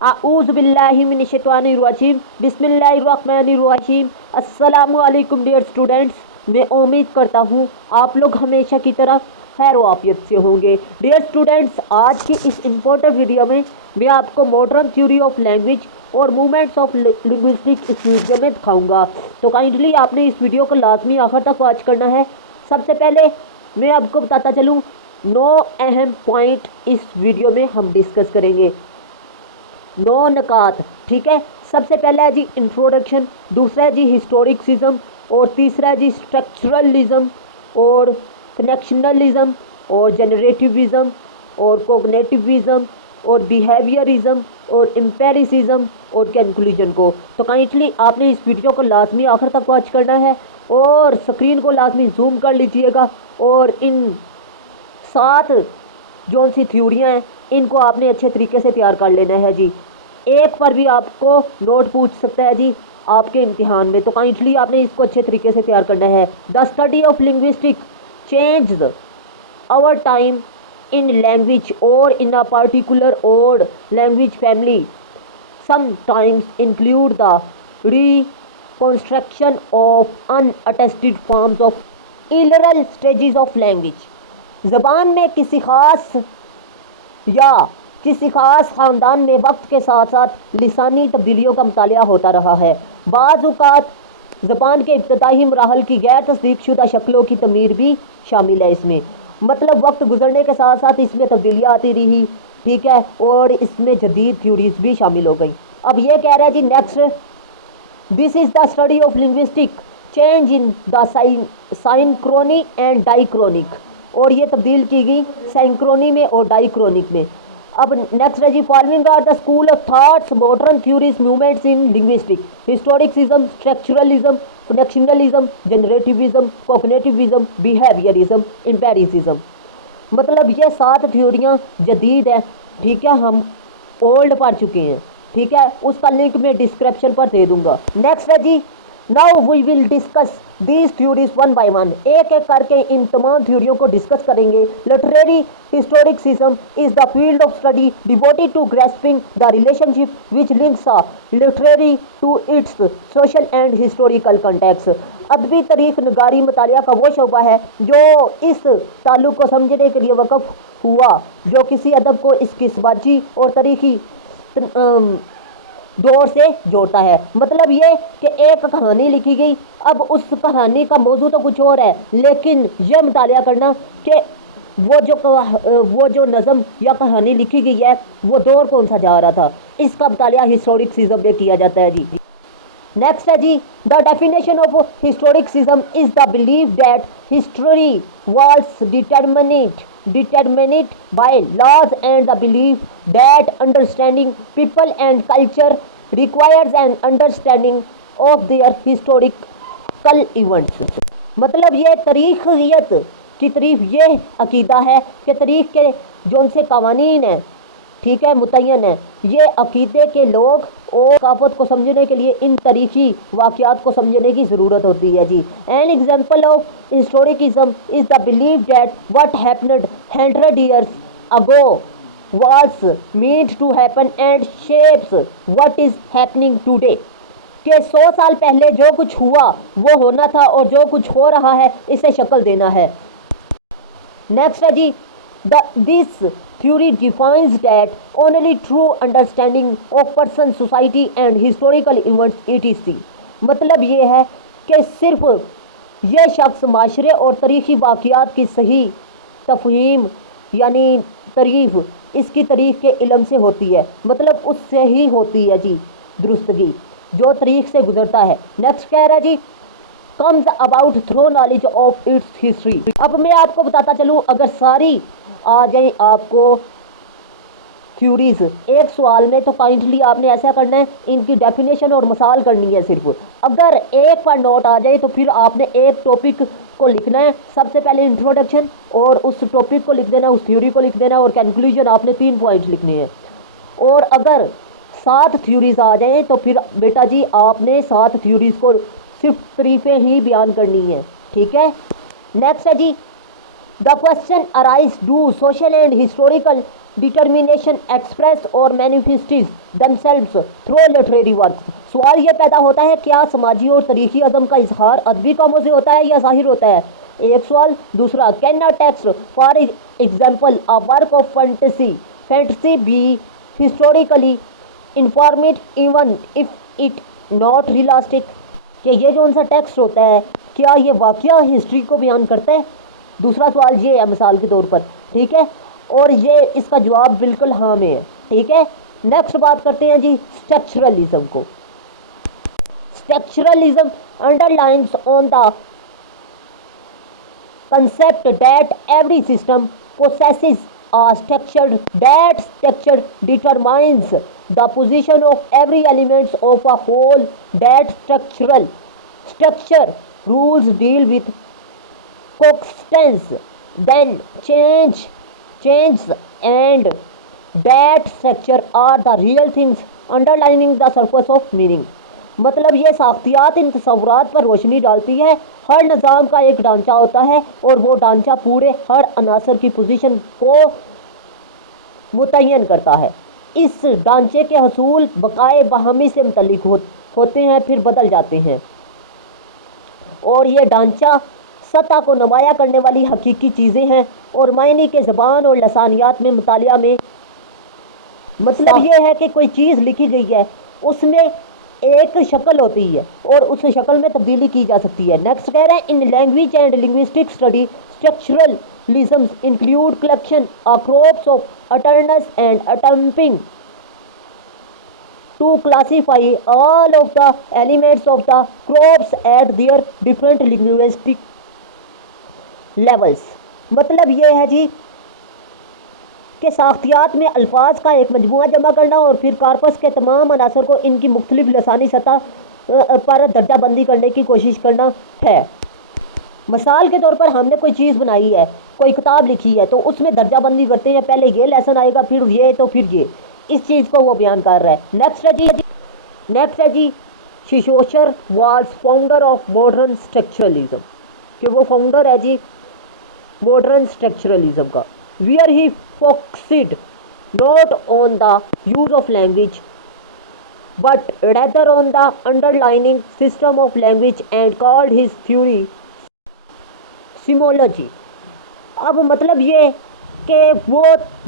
आऊज़ बिल्लाहि मिनश शैतानिर रजीम बिस्मिल्लाहिर रहमानिर रहीम। अस्सलामु अलैकुम डियर स्टूडेंट्स, मैं उम्मीद करता हूँ आप लोग हमेशा की तरह खैर व आफियत से होंगे। डियर स्टूडेंट्स, आज की इस इम्पोर्टेंट वीडियो में मैं आपको मॉडर्न थ्योरी ऑफ लैंग्वेज और मूवमेंट्स ऑफ लिंग्विस्टिक इस वीडियो में दिखाऊंगा। तो काइंडली आपने इस वीडियो को लाजमी आखिर तक वॉच करना है। सबसे पहले मैं आपको बताता चलूँ 9 अहम पॉइंट इस वीडियो में हम डिस्कस करेंगे। 9 नकात, ठीक है। सबसे पहला है जी इंट्रोडक्शन, दूसरा है जी हिस्टोरिसिज्म, और तीसरा है जी स्ट्रक्चरलिज्म और कनेक्शनलिज्म और जनरेटिविज्म और कोग्निटिविज्म और बिहेवियरिज्म और एम्पेरिसिज्म और कंक्लूजन को। तो काइंडली आपने इस वीडियो को लाजमी आखिर तक वॉच करना है और स्क्रीन को लाजमी जूम कर लीजिएगा। और इन 7 जो सी थ्योरियाँ हैं इनको आपने अच्छे तरीके से तैयार कर लेना है जी। एक पर भी आपको नोट पूछ सकता है जी आपके इम्तिहान में, तो काइंडली आपने इसको अच्छे तरीके से तैयार करना है। The study of linguistic changed over time in language और in a particular odd language family sometimes include the reconstruction of unattested forms of illural stages of language। ज़बान में किसी ख़ास या किसी ख़ास ख़ानदान में वक्त के साथ साथ लिसानी तब्दीलियों का मुतालिया होता रहा है। बाज़ औक़ात ज़बान के इब्तदाई मराहल की गैर तस्दीक शुदा शक्लों की तमीर भी शामिल है इसमें। मतलब वक्त गुजरने के साथ साथ इसमें तब्दीलियाँ आती रही, ठीक है, और इसमें जदीद थ्योरीज भी शामिल हो गई। अब ये कह रहा है जी next, this is the study of linguistic change in the synchrony and diachronic, और ये तब्दील की गई साइंक्रोनी में और डाइक्रोनिक में। अब नेक्स्ट है जी following are the school of thoughts modern theories movements in linguistic historicism structuralism connectionism generativism cognitivism behaviourism empiricism. मतलब ये 7 थ्योरियाँ जदीद है, ठीक है, हम ओल्ड पढ़ चुके हैं, ठीक है। उसका लिंक मैं डिस्क्रिप्शन पर दे दूंगा। नेक्स्ट है जी now we will discuss these theories one by one. एक एक करके इन तमाम थ्योरियों को डिस्कस करेंगे। Literary historicism is the field of study devoted to grasping the relationship which links a literary to its social and historical context. अदबी तारीख नगारी मुतालिया का वो शोबा है जो इस ताल्लुक को समझने के लिए वक़्फ़ हुआ, जो किसी अदब को इसकी सबाजी और तारीखी दौर से जोड़ता है। मतलब ये कि एक कहानी लिखी गई, अब उस कहानी का मौजू तो कुछ और है, लेकिन यह मुतालिया करना कि वो जो नज़म या कहानी लिखी गई है वो दौर कौन सा जा रहा था, इसका मुतालिया हिस्टोरिसिज्म में किया जाता है जी। नेक्स्ट है जी the definition of historicism is the believe that history was determined by laws and the belief that understanding people and culture requires an understanding of their historical events। मतलब ये तारीखियत की तारीफ ये अकीदा है कि तारीख के जो उनसे कवानीन है, ठीक है, मुतय्यन है, ये अकीदे के लोग और सकाफत को समझने के लिए इन तारीखी वाक़यात को समझने की ज़रूरत होती है जी। An example of historicism is the believe that what happened 100 years ago was meant to happen and shapes what is happening today। कि 100 साल पहले जो कुछ हुआ वो होना था और जो कुछ हो रहा है इसे शक्ल देना है। नेक्स्ट है जी this theory defines that only true understanding of person, society and historical events etc। मतलब ये है कि सिर्फ ये शख्स माशरे और तारीख़ी वाक़यात की सही तफ़हीम यानी तारीफ़ इसकी तारीख़ के इल्म से होती है, मतलब उससे ही होती है जी दुरुस्तगी जो तारीख़ से गुजरता है। नेक्स्ट कह रहा है जी comes about through knowledge of its history. अब मैं आपको बताता चलूँ, अगर सारी आ जाए आपको थ्योरीज एक सवाल में, तो काइंडली आपने ऐसा करना है, इनकी डेफिनेशन और मिसाल करनी है सिर्फ। अगर एक पर नोट आ जाए तो फिर आपने एक टॉपिक को लिखना है, सबसे पहले इंट्रोडक्शन और उस टॉपिक को लिख देना, उस थ्योरी को लिख देना, और कंक्लूजन आपने 3 पॉइंट लिखने हैं। और अगर 7 थ्योरीज आ जाएँ तो फिर बेटा जी आपने 7 थ्योरीज को सिर्फ तारीफ़ें ही बयान करनी है, ठीक है। नेक्स्ट है जी The question arises, do social and historical determination express or manifest themselves through literary works? सवाल ये पैदा होता है, क्या समाजी और तारीखी अज़म का इजहार अदबी कामों से होता है या ज़ाहिर होता है? एक सवाल। दूसरा, can a text for example a work of fantasy be historically informed even if it not realistic? कि ये जो उनका टेक्स्ट होता है क्या ये वाकया हिस्ट्री को बयान करता है? दूसरा सवाल ये है मिसाल के तौर पर, ठीक है, और ये इसका जवाब बिल्कुल हाँ में है, ठीक है। नेक्स्ट बात करते हैं जी स्ट्रक्चरलिज्म को। Structuralism underlines on the concept that every system possesses a structure. That structure determines the position of every element of a whole. That structure rules deal with coexistence, then change, and that structure are the real things underlining the surface of meaning. मतलब ये साख्तियात इन तसव्वुरात पर रोशनी डालती है। हर निज़ाम का एक ढांचा होता है और वो ढांचा पूरे हर अनासर की पोजीशन को मुतय्यन करता है। इस ढांचे के हसूल बकाए बहामी से मुतल्लिक होते हैं, फिर बदल जाते हैं, और ये ढांचा सतह को नुमाया करने वाली हकीकी चीज़ें हैं और मायने के ज़बान और लसानियात में मुतालिया में मतलब ये है कि कोई चीज़ लिखी गई है उसमें एक शक्ल होती है और उस शक्ल में तब्दीली की जा सकती है। नेक्स्ट कह रहे हैं, in language and linguistic study structuralism include collection crops of utterances and attempting to classify all of the elements of the crops at their different linguistic levels। मतलब ये है जी कि साख्तियात में अल्फाज का एक मजमुआ जमा करना और फिर कार्पस के तमाम अनासर को इनकी मुख्तलिफ लसानी सतह पर दर्जा बंदी करने की कोशिश करना है। मिसाल के तौर पर हमने कोई चीज़ बनाई है, कोई किताब लिखी है, तो उसमें दर्जा बंदी करते हैं, पहले ये लेसन आएगा, फिर ये, तो फिर ये, इस चीज़ को वो बयान कर रहा है। नेक्स्ट है जी Saussure was founder of modern structuralism, कि वो फाउंडर है जी मॉडर्न स्ट्रक्चरलिज्म का। Where he focused not on the use of language but rather on the underlining system of language and called his theory semiology. अब मतलब ये कि वो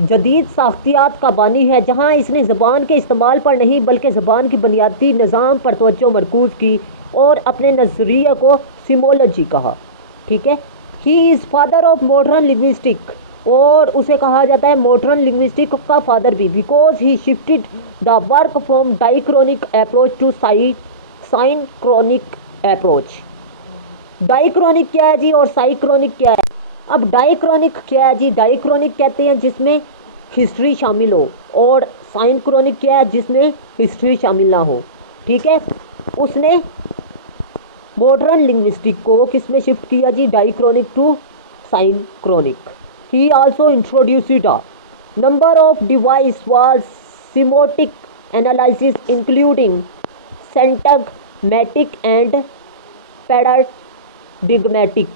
जदीद साख्तियात का बानी है जहाँ इसने ज़बान के इस्तेमाल पर नहीं बल्कि ज़बान की बुनियादी निज़ाम पर तवज्जो मरकूज़ की और अपने नज़रिए को सिमोलॉजी कहा, ठीक है। He is father of modern linguistic, और उसे कहा जाता है मॉडर्न लिंग्विस्टिक का फादर भी, because he shifted the work from diachronic approach to synchronic approach. Diachronic क्या है जी और साइक्रोनिक क्या है? अब डाइक्रोनिक क्या है जी? डाइक्रोनिक कहते हैं जिसमें हिस्ट्री शामिल हो, और साइनक्रोनिक क्या है? जिसमें हिस्ट्री शामिल ना हो, ठीक है। उसने मॉडर्न लिंग्विस्टिक को किस में शिफ्ट किया जी? Diachronic to synchronic. He also introduced a number of device was semiotic analysis including syntagmatic and paradigmatic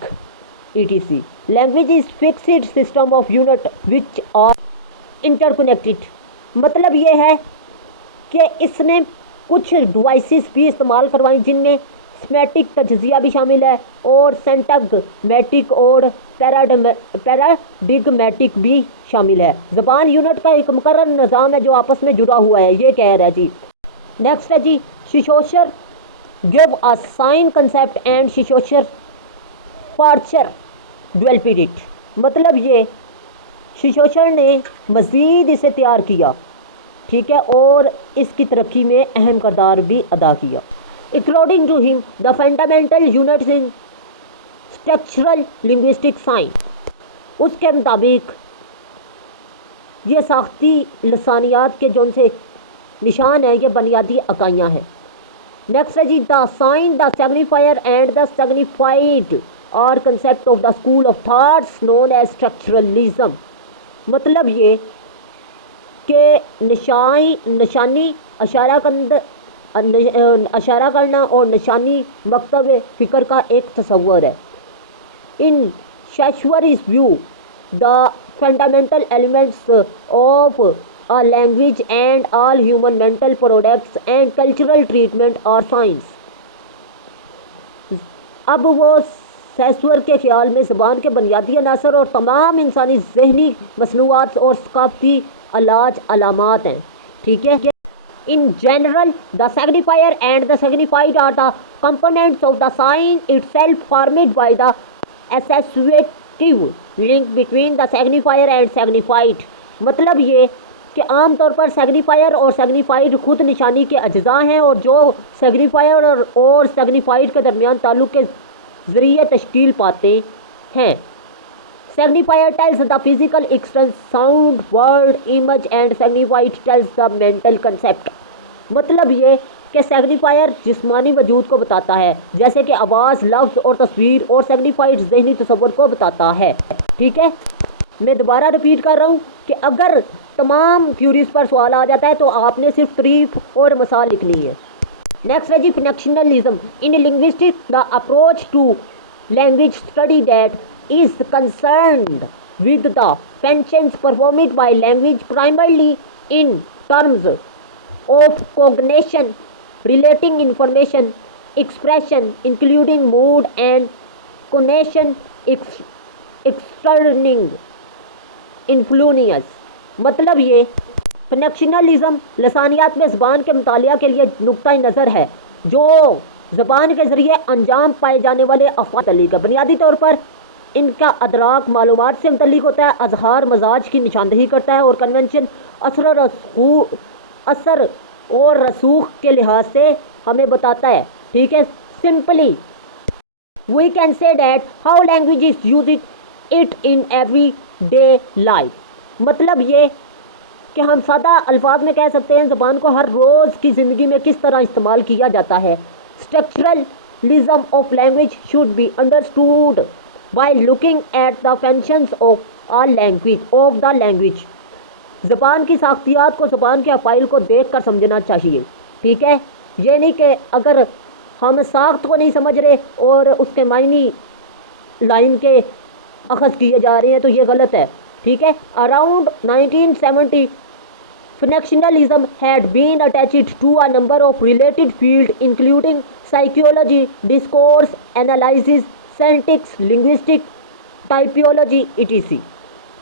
etc. Language is fixed system of unit which are interconnected। मतलब ये है कि इसने कुछ डिवाइसेस भी इस्तेमाल करवाई जिनमें स्मेटिक तजज़िया भी शामिल है और सिंटैग्मेटिक और पैराडिग्मेटिक भी शामिल है। ज़बान यूनिट का एक मुकर्रर निज़ाम है जो आपस में जुड़ा हुआ है, ये कह रहा है जी। नेक्स्ट है जी Saussure give a sign concept and Saussure further developed it. मतलब ये शिशोशर ने मज़ीद इसे तैयार किया, ठीक है, और इसकी तरक्की में अहम किरदार भी अदा किया। According to him the fundamental units in structural linguistic science, उसके मुताबिक ये साख्ती लसानियात के जो से निशान है ये बुनियादी इकाइयाँ हैं। नेक्स्ट है जी the sign the signifier and the signified और concept of the school of thoughts known as structuralism. मतलब ये कि निशानी अशारा करना और निशानी मकतब फ़िक्र का एक तस्वर है। इन Shashwari's view, the fundamental elements of a language and all human mental products and cultural treatment are science. اب وہ سیسور کے خیال میں زبان کے بنیادی عناصر اور تمام انسانی ذہنی مصنوعات اور ثقافتی علاج علامات ہیں. ٹھیک ہے. In general, the signifier and the signified are the components of the sign itself formed by the associative link between the signifier and signified. مطلب یہ کہ عام طور پر سیگنیفائر اور سیگنیفائڈ خود نشانی کے اجزاء ہیں اور جو سیگنیفائر اور سیگنیفائڈ کے درمیان تعلق کے ذریعے تشکیل پاتے ہیں. Signifier tells the physical extent, sound, word, image and signified tells the mental concept. مطلب یہ کہ سیگنیفائر جسمانی وجود کو بتاتا ہے جیسے کہ آواز، لفظ اور تصویر، اور سیگنیفائڈ ذہنی تصور کو بتاتا ہے. ٹھیک ہے. میں دوبارہ رپیٹ کر رہا ہوں کہ اگر تمام تھیوریز پر سوال آ جاتا ہے تو آپ نے صرف تعریف اور مثال لکھنی ہے. نیکسٹ ہے جی functionalism. In linguistics the approach to language study that is concerned with the functions performed by language primarily in terms of cognition, relating information, expression, including mood and connotation, external influence. مطلب یہ functionalism لسانیات میں زبان کے مطالعہ کے لیے نقطۂ نظر ہے جو زبان کے ذریعے انجام پائے جانے والے افعال متعلق ہے. بنیادی طور پر ان کا ادراک معلومات سے متعلق ہوتا ہے، اظہار مزاج کی نشاندہی کرتا ہے اور کنونشن اثر اور رسوخ کے لحاظ سے ہمیں بتاتا ہے. ٹھیک ہے. Simply we can say that how language is use it in everyday life. مطلب یہ کہ ہم سادہ الفاظ میں کہہ سکتے ہیں زبان کو ہر روز کی زندگی میں کس طرح استعمال کیا جاتا ہے. Structuralism of language should be understood by looking at the functions of the language. زبان کی ساختیات کو زبان کے افعال کو دیکھ کر سمجھنا چاہیے. ٹھیک ہے. یہ نہیں کہ اگر ہم ساخت کو نہیں سمجھ رہے اور اس کے معنی لائن کے اخذ کیے جا رہے ہیں تو یہ غلط ہے. ٹھیک ہے. Around 1970 functionalism had been attached to a number of related fields including psychology, discourse analysis, syntax, linguistic, typology etc.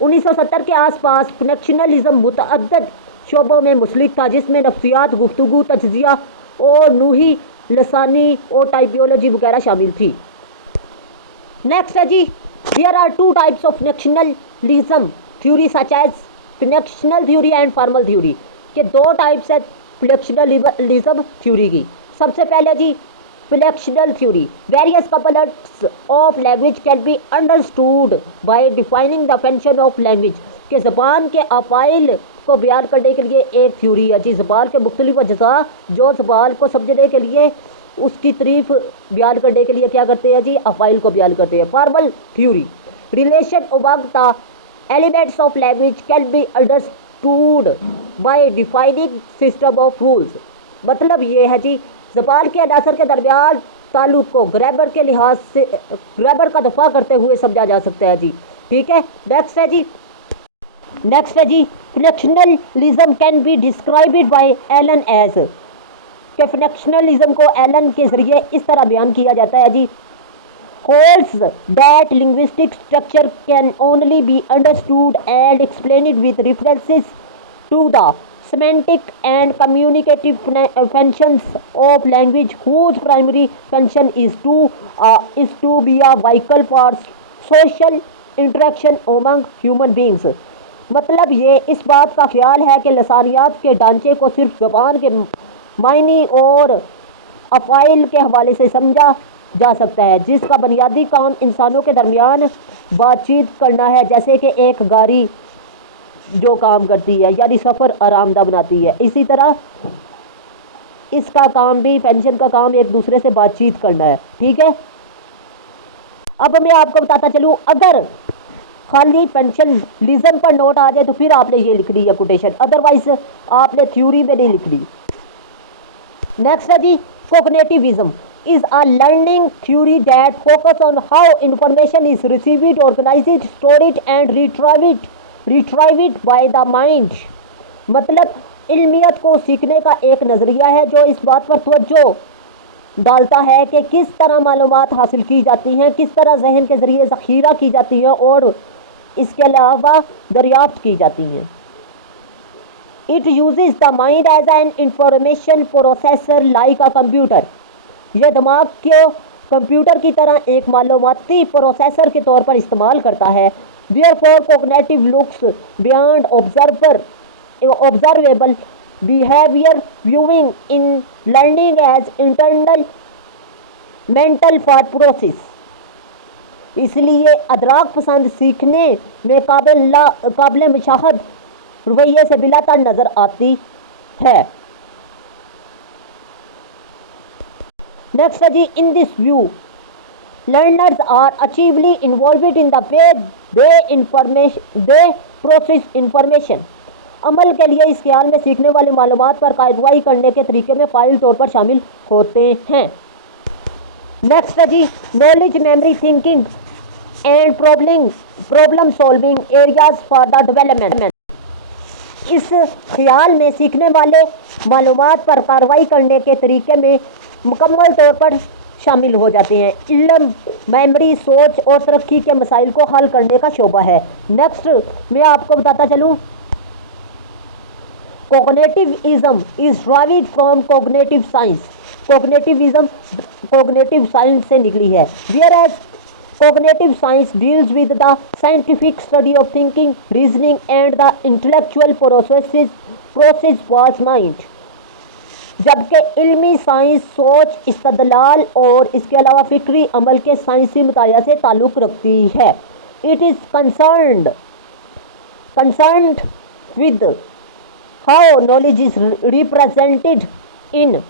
1970 کے آس پاس فنکشنلزم متعدد شعبوں میں مسلک تھا جس میں نفسیات، گفتگو، تجزیہ اور نحوی، لسانی اور ٹائپولوجی وغیرہ شامل تھی. نیکسٹ ہے جی there are two types of functionalism theory such as functional theory and formal theory. کہ دو ٹائپس ہے فنکشنلزم تھیوری کی. سب سے پہلے جی functional theory. Various components of language can be understood by defining the function of language. کہ زبان کے افعال کو بیان کرنے کے لیے ایک تھیوری ہے جی. زبان کے مختلف اجزاء جو زبان کو سمجھنے کے لیے اس کی تعریف بیان کرنے کے لیے کیا کرتے ہیں جی افعال کو بیان کرتے ہیں. Formal theory. Relation among the elements of language can be understood by defining system of rules. مطلب یہ ہے جی زبان کے عناصر کے درمیان تعلق کو گرامر کے لحاظ سے گرامر کا دفاع کرتے ہوئے سمجھا جا سکتا ہے جی. ٹھیک ہے. نیکسٹ ہے جی functionalism can be described by Allen as. کہ فنکشنلزم کو ایلن کے ذریعے اس طرح بیان کیا جاتا ہے جی holds that linguistic structure can only be understood and explained with references to the semantic and communicative functions of language whose primary function is to be a vehicle for social interaction among human beings. مطلب یہ اس بات کا خیال ہے کہ لسانیات کے ڈھانچے کو صرف زبان کے معنی اور افعال کے حوالے سے سمجھا جا سکتا ہے جس کا بنیادی کام انسانوں کے درمیان بات چیت کرنا ہے جیسے کہ ایک گاڑی جو کام کرتی ہے یعنی سفر آرام دہ بناتی ہے. اسی طرح اس کا کام بھی فنکشن کا کام ایک دوسرے سے بات چیت کرنا ہے. ٹھیک ہے. اب میں آپ کو بتاتا چلوں اگر خالی فنکشنلزم پر نوٹ آ جائے تو پھر آپ نے یہ لکھنی ہے کوٹیشن, ادروائز آپ نے تھیوری میں نہیں لکھنی. نیکسٹ ہے جی کوگنیٹیوزم. is a learning theory that focus on how information is received, organized, stored and retrieved by the mind. मतलब इल्मियत को सीखने का एक नज़रिया है जो इस बात पर तवज्जो डालता है कि किस तरह मालूमात हासिल की जाती हैं, किस तरह जहन के ज़रिए ज़ख़ीरा की जाती हैं और इसके अलावा दरियाफ्त की जाती हैं. It uses the mind as an information processor like a computer. यह दिमाग को कंप्यूटर की तरह एक मालूमाती प्रोसेसर के तौर पर इस्तेमाल करता है. Therefore, cognitive looks beyond observable behavior, viewing in learning as internal mental thought process. इसलिए अदराक पसंद सीखने में काबिल मुशाहद रवैये से बिलातर नज़र आती है. नेक्स्ट है जी, in this view learners are actively involved in the way they process information. अमल के लिए इस ख्याल में सीखने वाले मालूमात पर कार्रवाई करने के तरीके में फ़ाइल तौर पर शामिल होते हैं. नेक्स्ट है जी, knowledge, memory, thinking and problem solving areas for the development. इस ख्याल में सीखने वाले मालूमात पर कार्रवाई करने के तरीके में मुकम्मल तौर पर शामिल हो जाते हैं. इल्म, मेमोरी, सोच और तरक्की के मसाइल को हल करने का शोबा है. नेक्स्ट मैं आपको बताता चलूँ, cognitivism is derived from cognitive science. Cognitivism cognitive science से निकली है. Whereas cognitive science deals with the scientific study of thinking, reasoning and the intellectual process was mind. जबकि इल्मी साइंस सोच, इस्तदलाल और इसके अलावा फिक्री अमल के साइंसी मुताया से ताल्लुक़ रखती है. It is concerned with how knowledge is represented in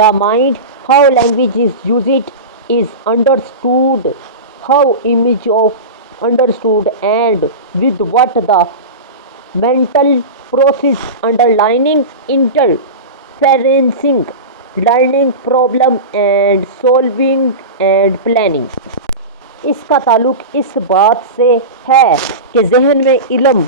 the mind, how language is used is understood, how image of understood and with what the mental process underlying interferencing learning problem and solving and planning. इसका ताल्लुक़ इस बात से है कि जहन में इल्म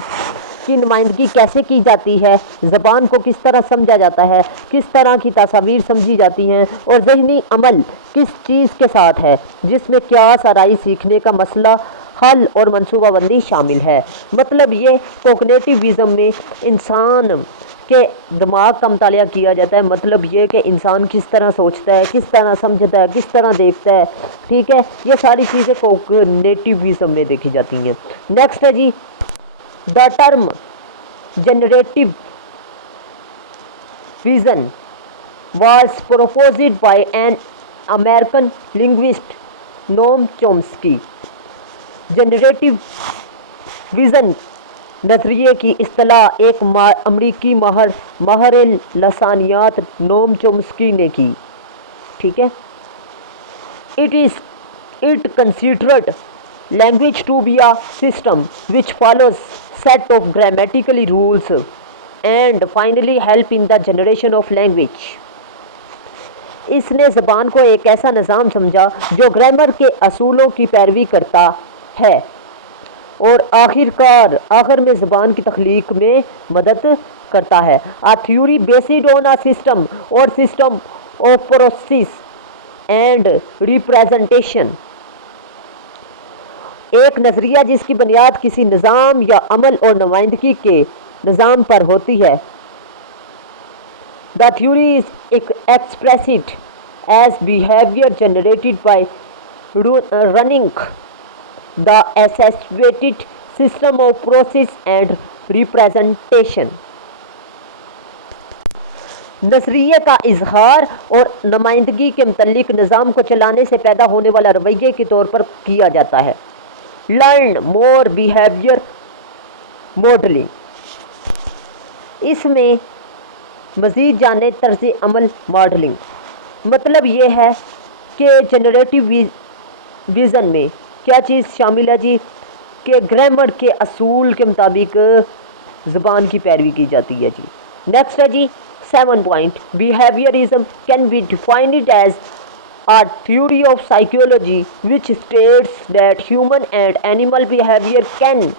की नुमाइंदगी कैसे की जाती है, ज़बान को किस तरह समझा जाता है, किस तरह की तस्वीर समझी जाती हैं और जहनी अमल किस चीज़ के साथ है जिसमें क्या सराई सीखने का मसला हल और मनसूबाबंदी शामिल है. मतलब ये कोग्निटिविज्म में इंसान के दिमाग का मुतालिया किया जाता है. मतलब ये कि इंसान किस तरह सोचता है, किस तरह समझता है, किस तरह देखता है. ठीक है, ये सारी चीज़ें कोग्निटिविज्म में देखी जाती हैं. नेक्स्ट है जी, the term generative vision was proposed by an American linguist Noam Chomsky. Generative vision नज़रिए की इस्तिलाह एक अमरीकी माहिर लसानियात नोम चोम्स्की ने की. ठीक है, it considered language to be a system which follows set of grammatical rules and finally help in the generation of language. इसने ज़बान को एक ऐसा निज़ाम समझा जो ग्रामर के असूलों की पैरवी करता है और आखिर में ज़बान की तख्लीक में मदद करता है. A theory based on a system or system of process and representation. एक नज़रिया जिसकी बुनियाद किसी निज़ाम या अमल और नुमाइंदगी के निज़ाम पर होती है. The theory is expressed as behavior generated by running the associated system of process and representation. नज़रिए का इजहार और नुमाइंदगी के मुतल्लिक निज़ाम को चलाने से पैदा होने वाला रवैये के तौर पर किया जाता है. Learn more behaviour modelling. इसमें मज़ीद जाने तर्ज़ अमल मॉडलिंग. मतलब ये है कि जनरेटिव विज़न में क्या चीज़ शामिल है जी, कि ग्रामर के असूल के मुताबिक ज़बान की पैरवी की जाती है जी. नेक्स्ट है जी 7 point, behaviourism can be defined as a theory of psychology which states that human and animal behavior can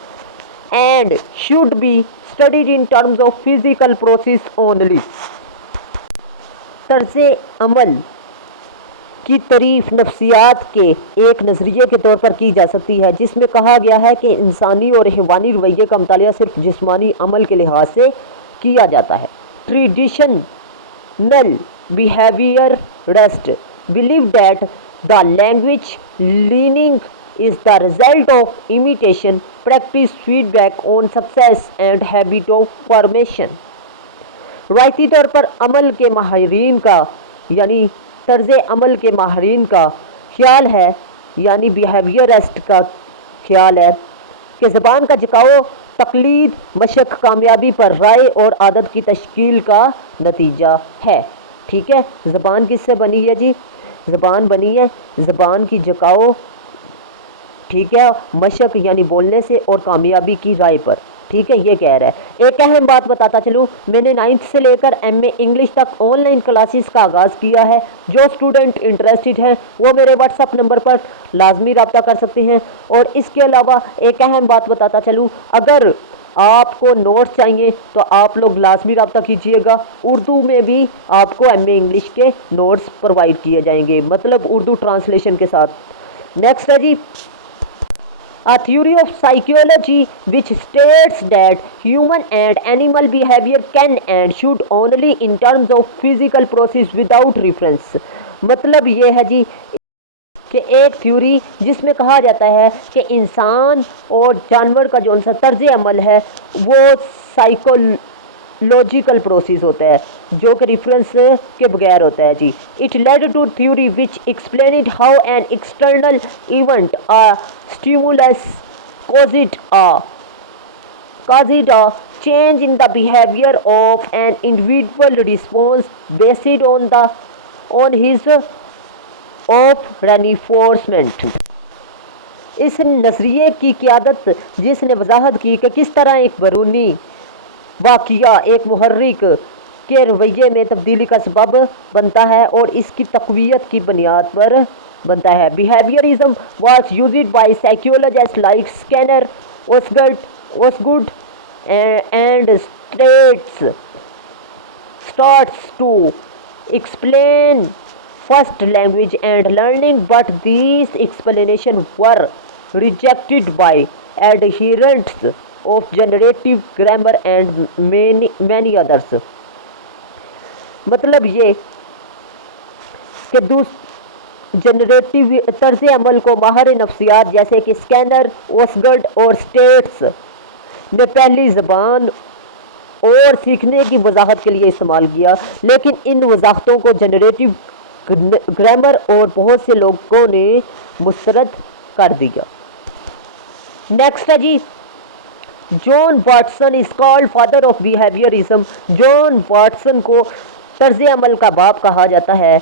and should be studied in terms of physical process only. तर्ज अमल की तारीफ नफ्सियात के एक नज़रिए के तौर पर की जा सकती है जिसमें कहा गया है कि इंसानी और हैवानी रवैये का मुतालिया सिर्फ जिस्मानी अमल के लिहाज से किया जाता है. Traditional behaviorists believe that the language learning is the result of imitation, practice, feedback on success and habit of formation. रवायती तौर पर अमल के माहिरीन का यानी तर्ज अमल के माहिरीन का ख्याल है यानी बिहेवियरिस्ट का ख्याल है कि ज़बान का झुकाव तकलीद, मशक, कामयाबी पर राय और आदत की तश्कील का नतीजा है. ठीक है, ज़बान किससे बनी है जी? ज़बान बनी है ज़बान की झुकाव, ठीक है, मशक यानी बोलने से और कामयाबी की राय पर. ठीक है, ये कह रहा है. एक अहम बात बताता चलूँ, मैंने 9th से लेकर MA इंग्लिश तक ऑनलाइन क्लासेस का आगाज़ किया है. जो स्टूडेंट इंटरेस्टेड हैं वो मेरे व्हाट्सअप नंबर पर लाजमी रब्ता कर सकते हैं. और इसके अलावा एक अहम बात बताता चलूँ, अगर आपको नोट्स चाहिए तो आप लोग लाजमी रब्ता कीजिएगा. उर्दू में भी आपको MA इंग्लिश के नोट्स प्रोवाइड किए जाएंगे, मतलब उर्दू ट्रांसलेशन के साथ. नेक्स्ट है जी, a theory of psychology which states that human and animal behavior can and should only in terms of physical process without reference. मतलब ये है जी कि एक थ्योरी जिसमें कहा जाता है कि इंसान और जानवर का जो सा तर्ज अमल है वो साइकोलॉजिकल प्रोसेस होता है जो कि रेफरेंस के बगैर होता है जी. It led to theory which explained how an external event a stimulus caused a change in the behavior of an individual response based on his of reinforcement. इस नज़रिए की क़यादत जिसने वजाहत की कि किस तरह एक बैरूनी वाक़या एक मुहर्रिक के रवैये में तब्दीली का सबब बनता है और इसकी तक़वियत की बुनियाद पर बनता है. Behaviourism was used by psychologists like Skinner, Osgood and starts to explain first language and learning, but these explanations were rejected by adherents of generative grammar and many others. मतलब ये कि जनरेटिव तर्ज अमल को माहिर नफ्सियात जैसे कि स्कैनर, ओसगर्ड और states ने पहली ज़बान और सीखने की वजाहत के लिए इस्तेमाल किया, लेकिन इन वजाहतों को जनरेटिव ग्रामर और बहुत से लोगों ने मुस्तरद कर दिया. नेक्स्ट है जी, John Watson is called father of behaviourism. John Watson को तर्ज अमल का बाप कहा जाता है.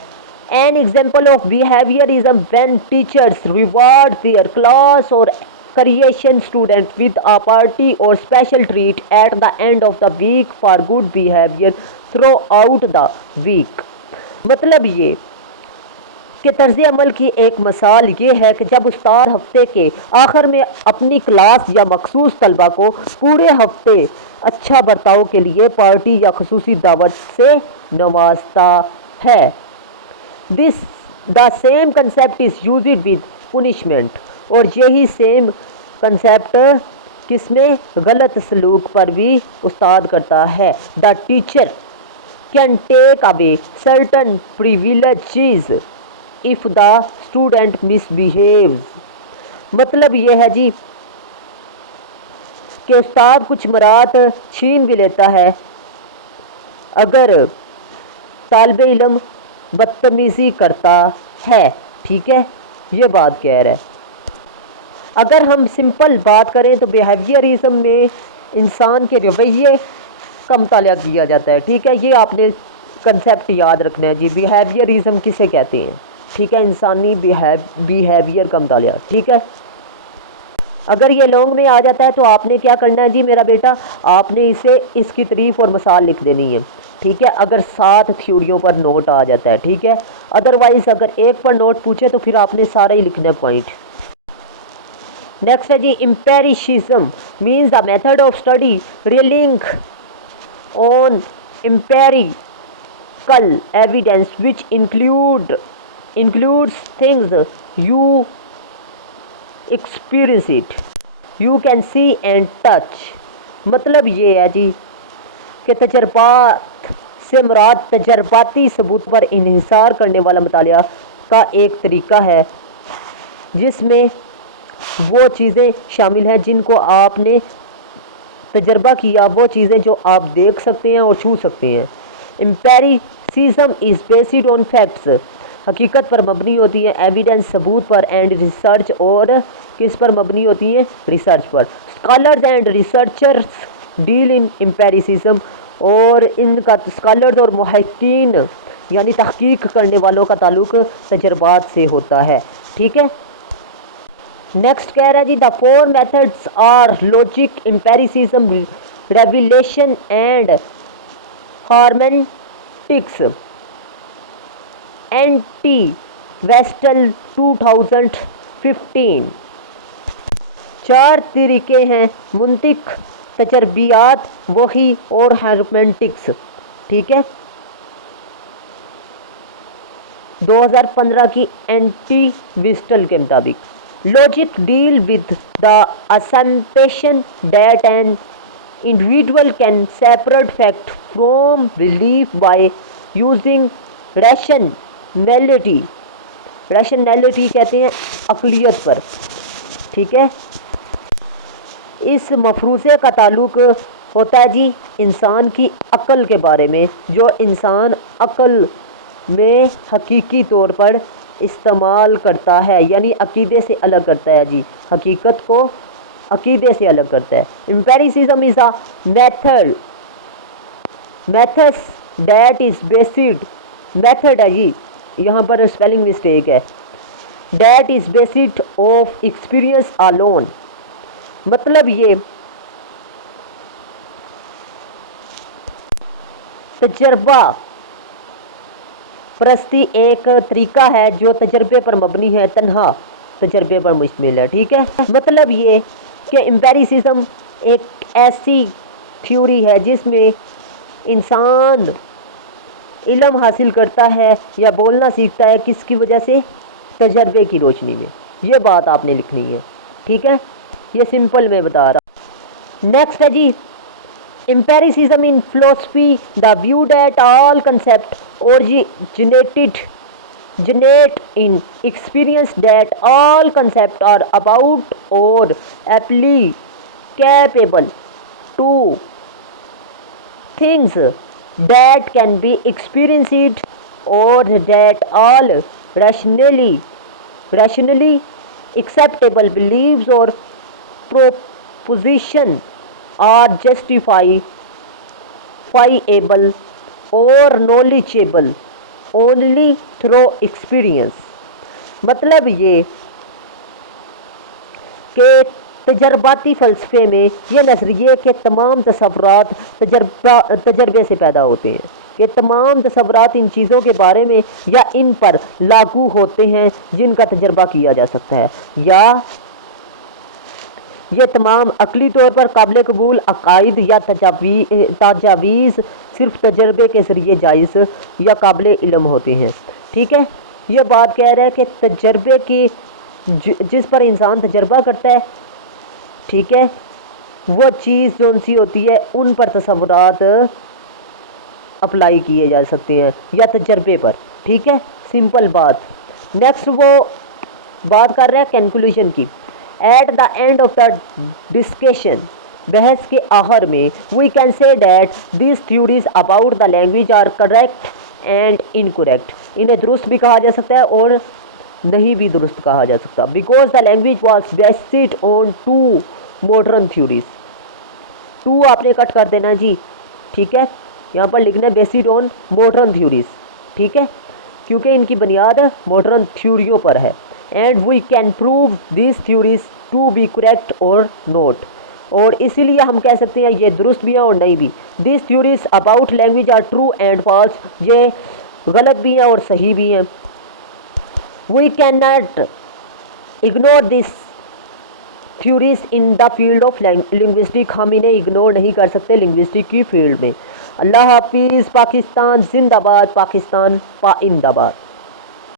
An example of behaviourism when teachers reward their class और creation student with a party or special treat at the end of the week for good behavior throughout the week. मतलब ये कि तर्ज अमल की एक मिसाल ये है कि जब उस्ताद हफ्ते के आखिर में अपनी क्लास या मखसूस तलबा को पूरे हफ्ते अच्छा बर्ताव के लिए पार्टी या खसूसी दावत से नवाजता है. This the same concept is used with punishment. और यही सेम कंसेप्ट किसमें गलत सलूक पर भी उस्ताद करता है. The teacher can take away certain privileges if the student misbehaves. मतलब ये है जी कि उस्ताद कुछ मरात छीन भी लेता है अगर तालिब इल्म बदतमीज़ी करता है. ठीक है, ये बात कह रहा है. अगर हम सिंपल बात करें तो बिहेवियरिज्म में इंसान के रवैये का मुतालिया किया जाता है. ठीक है, ये आपने कंसेप्ट याद रखना है जी. बिहेवियरिज्म किसे कहते हैं? ठीक है, इंसानी बिहेवियर का मुतालिया. ठीक है, अगर ये लॉन्ग में आ जाता है तो आपने क्या करना है जी मेरा बेटा, आपने इसे इसकी तारीफ और मिसाल लिख देनी है. ठीक है, अगर 7 थ्योरियों पर नोट आ जाता है. ठीक है, ادروائز اگر ایک پر نوٹ پوچھے تو پھر آپ نے سارا ہی لکھنا ہے پوائنٹ. نیکسٹ ہے جی empiricism means the method of study relying on empirical evidence which includes things you experience it, you can see and touch. مطلب یہ ہے جی کہ تجربات سے مراد تجرباتی ثبوت پر انحصار کرنے والا مطالعہ کا ایک طریقہ ہے جس میں وہ چیزیں شامل ہیں جن کو آپ نے تجربہ کیا، وہ چیزیں جو آپ دیکھ سکتے ہیں اور چھو سکتے ہیں. Empiricism is based on facts, حقیقت پر مبنی ہوتی ہے، ایویڈنس ثبوت پر، اینڈ ریسرچ اور کس پر مبنی ہوتی ہیں؟ ریسرچ پر. Scholars and researchers deal in empiricism, اور ان کا اسکالرز اور محققین یعنی تحقیق کرنے والوں کا تعلق تجربات سے ہوتا ہے. ٹھیک ہے. نیکسٹ کہہ رہا ہے جی the 4 methods are logic, empiricism, revelation and hermeneutics. اینٹی ویسٹل 2015. 4 طریقے ہیں: منطق، تجربیات، وحی اور ہارمیٹکس. ٹھیک ہے. 2015 کی اینٹی ویسٹل کے مطابق logic deal with the assumption that an individual can separate fact from belief by using rationality. rationality کہتے ہیں عقلیت پر. ٹھیک ہے. اس مفروضے کا تعلق ہوتا ہے جی انسان کی عقل کے بارے میں، جو انسان عقل میں حقیقی طور پر استعمال کرتا ہے، یعنی عقیدے سے الگ کرتا ہے جی، حقیقت کو عقیدے سے الگ کرتا ہے. Empiricism is a method that is based, method ہے جی، یہاں پر اسپیلنگ مسٹیک ہے، that is based of experience alone. مطلب یہ تجربہ پرستی ایک طریقہ ہے جو تجربے پر مبنی ہے، تنہا تجربے پر مشتمل ہے. ٹھیک ہے. مطلب یہ کہ امپیریسزم ایک ایسی تھیوری ہے جس میں انسان علم حاصل کرتا ہے یا بولنا سیکھتا ہے، کس کی وجہ سے؟ تجربے کی روشنی میں. یہ بات آپ نے لکھنی ہے. ٹھیک ہے. یہ سمپل میں بتا رہا. نیکسٹ ہے جی empiricism in philosophy, the view that all concepts originate in experience, that all concepts are about or applicable to things that can be experienced, or that all rationally acceptable beliefs or propositions are justifiable or knowledgeable only through experience. مطلب یہ کہ تجرباتی فلسفے میں یہ نظریے کہ تمام تصورات تجربے سے پیدا ہوتے ہیں، کہ تمام تصورات ان چیزوں کے بارے میں یا ان پر لاگو ہوتے ہیں جن کا تجربہ کیا جا سکتا ہے، یا یہ تمام عقلی طور پر قابل قبول عقائد یا تجاویز صرف تجربے کے ذریعے جائز یا قابل علم ہوتے ہیں. ٹھیک ہے. یہ بات کہہ رہا ہے کہ تجربے کی جس پر انسان تجربہ کرتا ہے، ٹھیک ہے، وہ چیز جو سی ہوتی ہے ان پر تصورات اپلائی کیے جا سکتے ہیں یا تجربے پر. ٹھیک ہے. سمپل بات. نیکسٹ وہ بات کر رہا ہے کنکلوژن کی. At the end of the discussion, بحث کے آخر میں، we can say that these theories about the language are correct and incorrect. انہیں درست بھی کہا جا سکتا ہے اور نہیں بھی درست کہا جا سکتا. Because the language was based on 2 modern theories. 2 آپ نے کٹ کر دینا جی. ٹھیک ہے. یہاں پر لکھنا ہے بیسڈ آن ماڈرن تھیوریز. ٹھیک ہے. کیونکہ ان کی بنیاد ماڈرن تھیوریوں پر ہے. And we can prove these theories to be correct اور نوٹ. اور اسی لیے ہم کہہ سکتے ہیں یہ درست بھی ہیں اور نہیں بھی. These theories about language are true and false. یہ غلط بھی ہیں اور صحیح بھی ہیں. We can not ignore this theories in the field of linguistic. ہم انہیں اگنور نہیں کر سکتے لنگوسٹک کی فیلڈ میں. اللہ حافظ. پاکستان زندہ باد. پاکستان پائندہ باد.